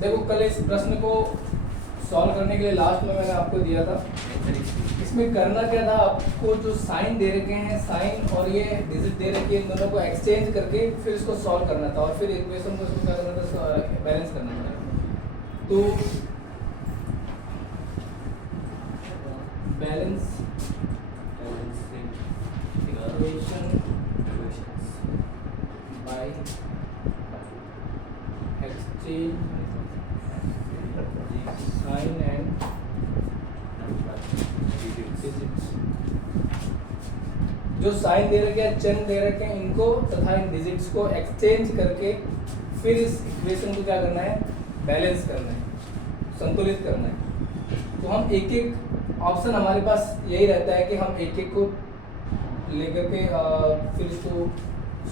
देखो कल इस प्रश्न को सॉल्व करने के लिए लास्ट में मैंने आपको दिया था, इसमें करना क्या था, आपको जो साइन दे रखे हैं, साइन और ये डिजिट दे रखी है, इन दोनों को एक्सचेंज करके फिर इसको सॉल्व करना था और फिर इक्वेशन को इसको क्या करना था, बैलेंस करना था। तो balance equation by exchange sign and digits. जो साइन दे रखे हैं, चिन्ह दे रखे हैं, इनको तथा इन डिजिट्स को एक्सचेंज करके फिर इस इक्वेशन को क्या करना है, बैलेंस करना है, संतुलित करना है। तो हम एक एक ऑप्शन हमारे पास यही रहता है कि हम एक एक को लेकर के फिर इसको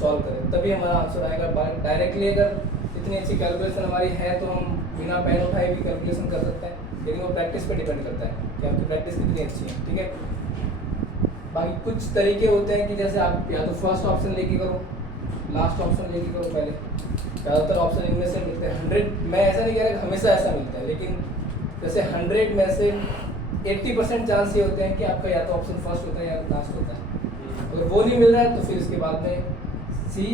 सॉल्व करें, तभी हमारा आंसर आएगा। डायरेक्टली अगर इतनी अच्छी कैलकुलेशन हमारी है तो हम बिना पेन उठाए भी कैलकुलेशन कर सकते हैं, लेकिन वो प्रैक्टिस पे डिपेंड करता है कि आपकी प्रैक्टिस कितनी अच्छी है। ठीक है, बाकी कुछ तरीके होते हैं कि जैसे आप या तो फर्स्ट ऑप्शन लेके करो, लास्ट ऑप्शन लेके करो। पहले ज़्यादातर ऑप्शन इनमें से मिलते हैं 100, मैं ऐसा नहीं कह रहा कि हमेशा ऐसा मिलता है, लेकिन जैसे 100 में से 80% चांस ये होते हैं कि आपका या तो ऑप्शन फर्स्ट होता है या लास्ट होता है। अगर वो नहीं मिल रहा है तो फिर इसके बाद में सी,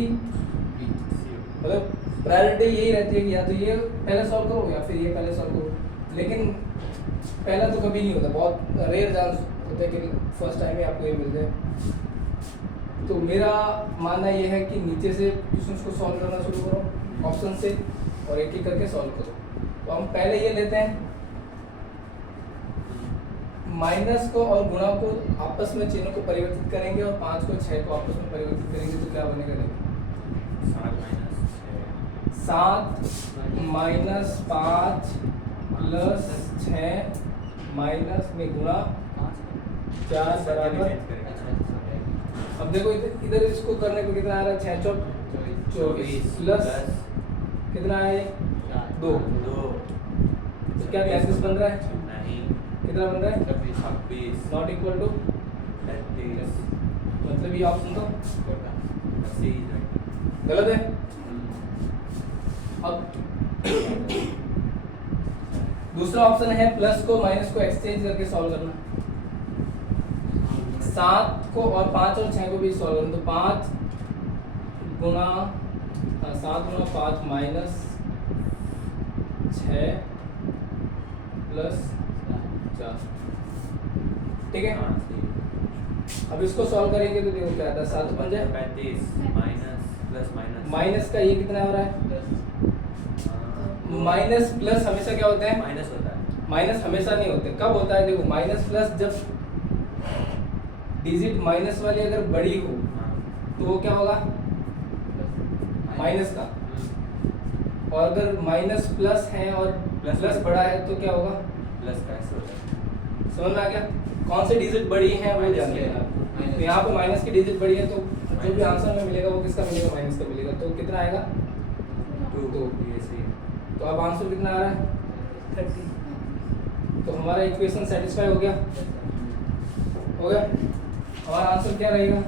मतलब प्रायोरिटी यही रहती है कि या तो ये पहले सॉल्व करो या फिर ये पहले सॉल्व करो, लेकिन पहला तो कभी नहीं होता, बहुत रेयर चांस होता है कि फर्स्ट टाइम ही आपको ये मिल जाए। तो मेरा मानना ये है कि नीचे से क्वेश्चंस को सॉल्व करना शुरू करो ऑप्शन से और एक एक करके सॉल्व करो। तो हम पहले ये लेते हैं, माइनस को और गुणा को आपस में चिन्हों को परिवर्तित करेंगे और 5 को 6 को आपस में परिवर्तित करेंगे तो क्या बनेगा, देखो 7 माइनस 5 प्लस 6 माइनस में गुणा 4 बराबर। अब देखो इधर इसको करने को कितना आ रहा है, 6 चौक 24 प्लस कितना है 2, तो क्या 33 बन रहा है, कितना बन रहा है 26, नॉट इक्वल टू 30, मतलब ये ऑप्शन तो गलत है। अब दूसरा ऑप्शन है प्लस को माइनस को एक्सचेंज करके सॉल्व करना, 7 को और 5 और 6 को भी सॉल्व करना। तो 5 गुणा 7 गुणा 5 माइनस 6 प्लस 4, ठीक है। अब इसको सॉल्व करेंगे तो देखो क्या आता है, 7 बन जाए 35 माइनस प्लस माइनस का ये कितना हो रहा है, माइनस प्लस हमेशा क्या होता है, माइनस होता है। माइनस हमेशा नहीं होते, कब होता है, देखो माइनस प्लस जब डिजिट माइनस वाली अगर बड़ी हो तो वो क्या होगा, माइनस का, और अगर माइनस प्लस है और प्लस बड़ा है तो क्या होगा, प्लस का ऐसे होता है। समझ में आ गया, कौन से डिजिट बड़ी है वो जान लेना। तो यहाँ पे माइनस की डिजिट बड़ी है तो जो भी आंसर में मिलेगा वो किसका मिलेगा, माइनस का मिलेगा। तो कितना आएगा 2, तो अब आंसर कितना आ रहा है 30। तो हमारा इक्वेशन सेटिस्फाई हो गया, हमारा आंसर क्या रहेगा,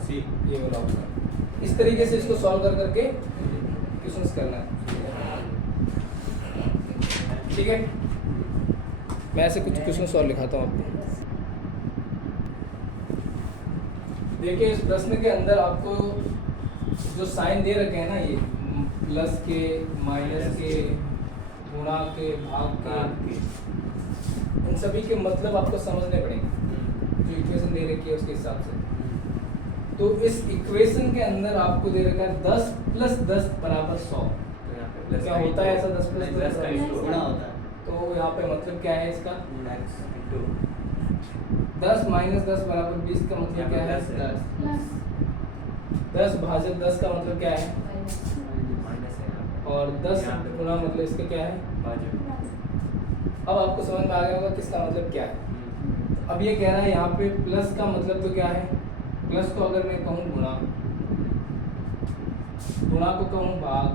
सी, ये वाला ऑप्शन। इस तरीके से इसको सॉल्व कर करके क्वेश्चंस करना है, ठीक है। मैं ऐसे कुछ क्वेश्चन सॉल्व लिखाता हूँ आपको। देखिए इस प्रश्न के अंदर आपको जो साइन दे रखे हैं ना, ये प्लस के, माइनस के, गुणा के, भाग के, इन सभी के मतलब आपको समझने पड़ेंगे जो इक्वेशन दे रखी है उसके हिसाब से। तो इस इक्वेशन के अंदर आपको दे रखा है 10 प्लस 10 बराबर 100। क्या होता है ऐसा 10 प्लस 10 गुणा होता है, तो यहाँ पे मतलब क्या है इसका, 10 माइनस 10 बराबर 20 का मतलब क्या है, 10 भाजक 10 का मतलब क्या है, और 10 गुणा मतलब इसका क्या है, अब आपको समझ में आ गया होगा किसका मतलब क्या है। अब ये कह रहा है यहाँ पे प्लस का मतलब तो क्या है, प्लस को अगर मैं कहूँ गुणा, गुणा को कहूँ भाग,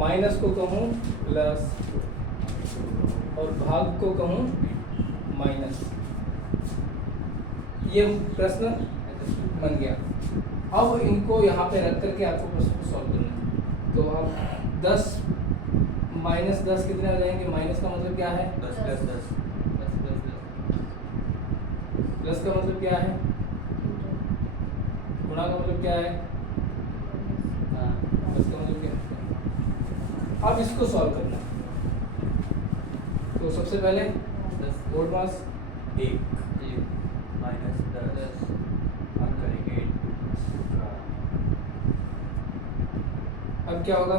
माइनस को कहूँ प्लस और भाग को कहूँ माइनस, ये प्रश्न बन गया। अब इनको यहाँ पे रख करके आपको प्रश्न को सॉल्व करना है। तो अब 10 माइनस 10 कितने आ जाएंगे? माइनस का मतलब क्या है? 10 प्लस 10 प्लस का मतलब क्या है? गुणा का मतलब क्या है? हाँ प्लस का मतलब क्या है? अब इसको सॉल्व करना है। तो सबसे पहले 10 बोर्ड मास 1 माइनस 10 अब करेंगे 2 अब क्या होगा?